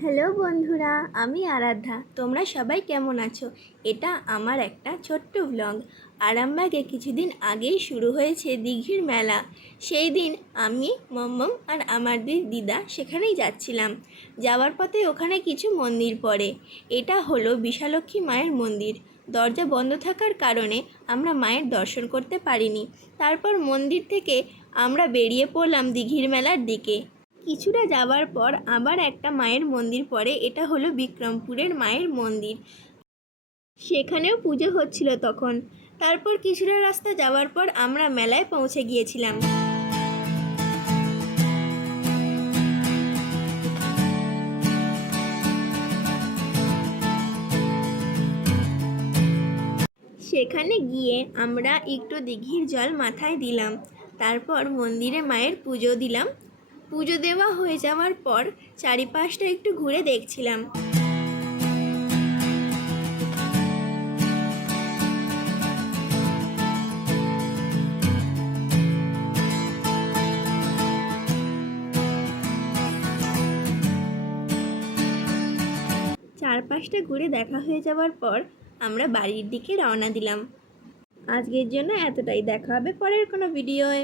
Hello বন্ধুরা, আমি আরাধ্যা। তোমরা সবাই কেমন আছো? এটা আমার একটা ছোট্ট ব্লগ। আরামবাগে কিছুদিন আগেই শুরু হয়েছে দিঘির মেলা। সেই দিন আমি, মম্মম আর আমার দুই দিদা সেখানেই যাচ্ছিলাম। যাওয়ার পথে ওখানে কিছু মন্দির পড়ে। এটা হলো বিশালক্ষী মায়ের মন্দির। দরজা বন্ধ থাকার কারণে আমরা মায়ের দর্শন করতে পারিনি। তারপর মন্দির থেকে আমরা বেরিয়ে পড়লাম দিঘির মেলার দিকে। কিছুটা যাওয়ার পর আবার একটা মায়ের মন্দির পড়ে, এটা হলো বিক্রমপুরের মায়ের মন্দির। সেখানেও পুজো হচ্ছিল তখন। তারপর কিছুটা রাস্তা যাওয়ার পর আমরা মেলায় পৌঁছে গিয়েছিলাম। সেখানে গিয়ে আমরা একটু দিঘির জল মাথায় দিলাম। তারপর মন্দিরে মায়ের পুজো দিলাম। পুজো দেওয়া হয়ে যাওয়ার পর চারিপাশটা একটু ঘুরে দেখছিলাম। চারপাশটা ঘুরে দেখা হয়ে যাওয়ার পর আমরা বাড়ির দিকে রওনা দিলাম। আজকের জন্য এতটাই। দেখা হবে পরের কোনো ভিডিওয়ে।